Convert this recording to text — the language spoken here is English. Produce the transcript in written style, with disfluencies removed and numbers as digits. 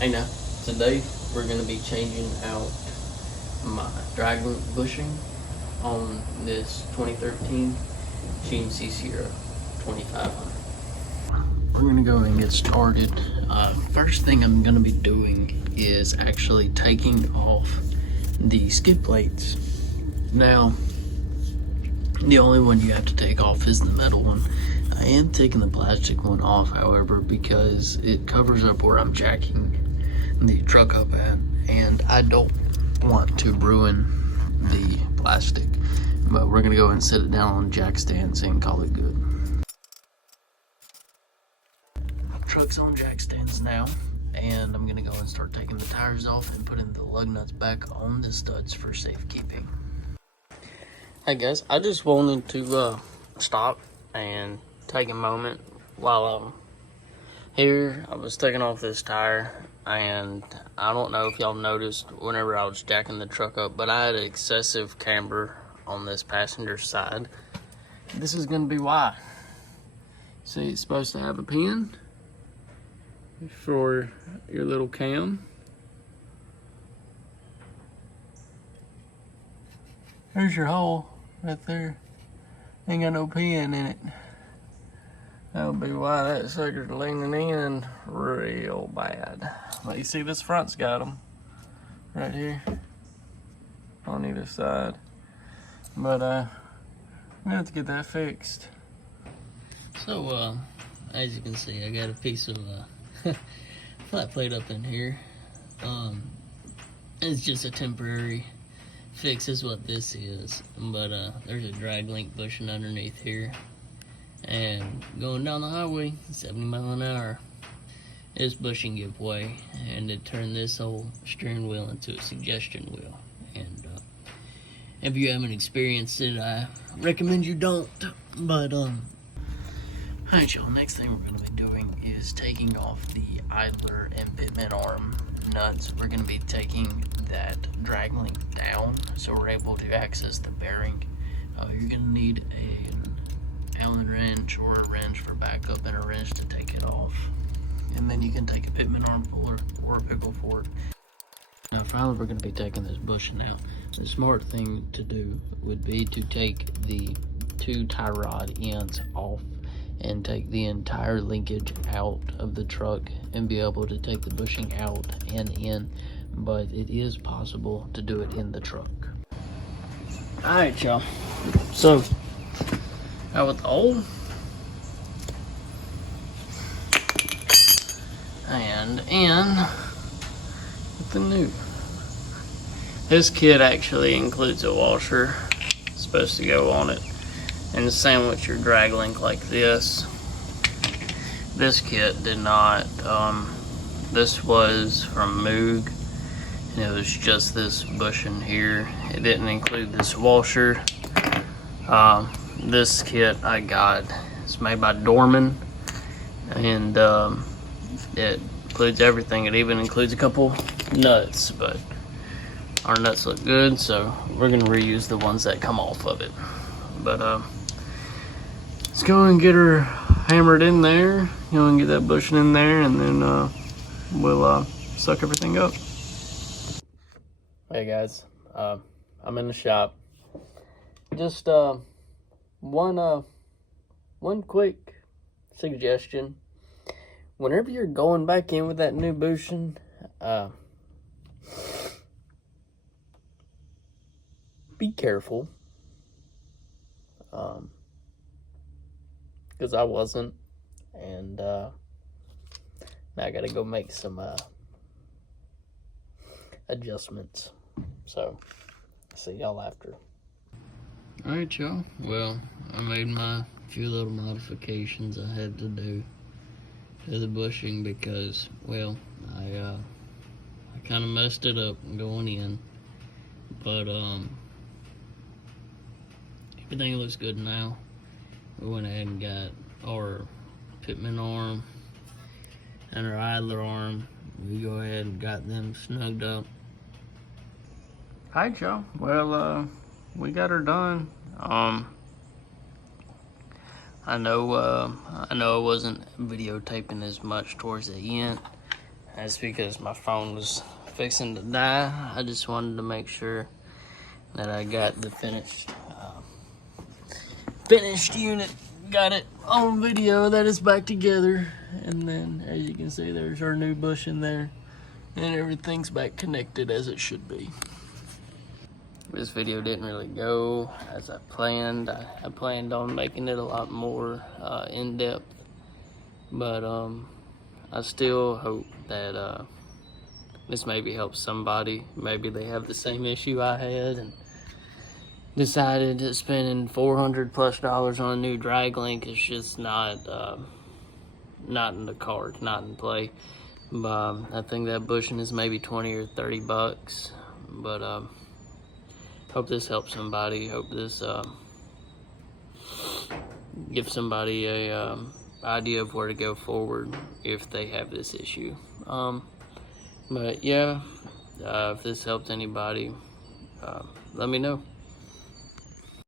Hey now, today we're going to be changing out my drag link bushing on this 2013 GMC Sierra 2500. We're going to go and get started. First thing I'm going to be doing is actually taking off the skid plates. Now, the only one you have to take off is the metal one. I am taking the plastic one off, however, because it covers up where I'm jacking the truck up at, and I don't want to ruin the plastic. But we're gonna go ahead and set it down on jack stands and call it good. Truck's on jack stands now, and I'm gonna go and start taking the tires off and putting the lug nuts back on the studs for safekeeping. Hey guys, I just wanted to stop and take a moment while I'm here. I was taking off this tire, and I don't know if y'all noticed whenever I was jacking the truck up, but I had excessive camber on this passenger side. This is going to be why. See, it's supposed to have a pin for your little cam. There's your hole right there. Ain't got no pin in it. That'll be why that sucker's leaning in real bad. But you see, this front's got them right here on either side. But I'm gonna have to get that fixed. So as you can see, I got a piece of flat plate up in here. It's just a temporary fix is what this is. But there's a drag link bushing underneath here. And going down the highway 70 miles an hour, this bushing gave way, and it turned this whole steering wheel into a suggestion wheel. And if you haven't experienced it, I recommend you don't. But alright y'all, next thing we're going to be doing is taking off the idler and pitman arm nuts. We're going to be taking that drag link down so we're able to access the bearing. You're going to need an Allen wrench or a wrench for backup and a wrench to take it off. And then you can take a pitman arm puller or a pickle fork. Now finally we're going to be taking this bushing out. The smart thing to do would be to take the two tie rod ends off and take the entire linkage out of the truck and be able to take the bushing out and in. But it is possible to do it in the truck. Alright y'all, so out with the old and in with the new. This kit actually includes a washer. It's supposed to go on it, and the same with your drag link like this. This kit did not. This was from Moog, and it was just this bushing here. It didn't include this washer. This kit I got, it's made by Dorman, and it includes everything. It even includes a couple nuts, but our nuts look good, so we're gonna reuse the ones that come off of it. But let's go and get her hammered in there, and get that bushing in there, and then we'll suck everything up. Hey guys, I'm in the shop. Just one quick suggestion. Whenever you're going back in with that new bushing, be careful. Because I wasn't, and now I gotta go make some adjustments. So, see y'all after. Alright y'all, well, I made my few little modifications I had to do to the bushing because, well, I kind of messed it up going in, but everything looks good now. We went ahead and got our pitman arm and our idler arm. We go ahead and got them snugged up. Alright y'all, well, we got her done. I know I wasn't videotaping as much towards the end, That's because my phone was fixing to die. I just wanted to make sure that I got the finished unit. Got it on video that it's back together. And then, as you can see, there's our new bushing there. And everything's back connected as it should be. This video didn't really go as I planned. I planned on making it a lot more in-depth. But I still hope that this maybe helps somebody. Maybe they have the same issue I had and decided that spending $400+ on a new drag link is just not in the cards, not in play. But I think that bushing is maybe 20 or 30 bucks. But hope this helps somebody. Hope this gives somebody a idea of where to go forward if they have this issue. But yeah, if this helped anybody, let me know.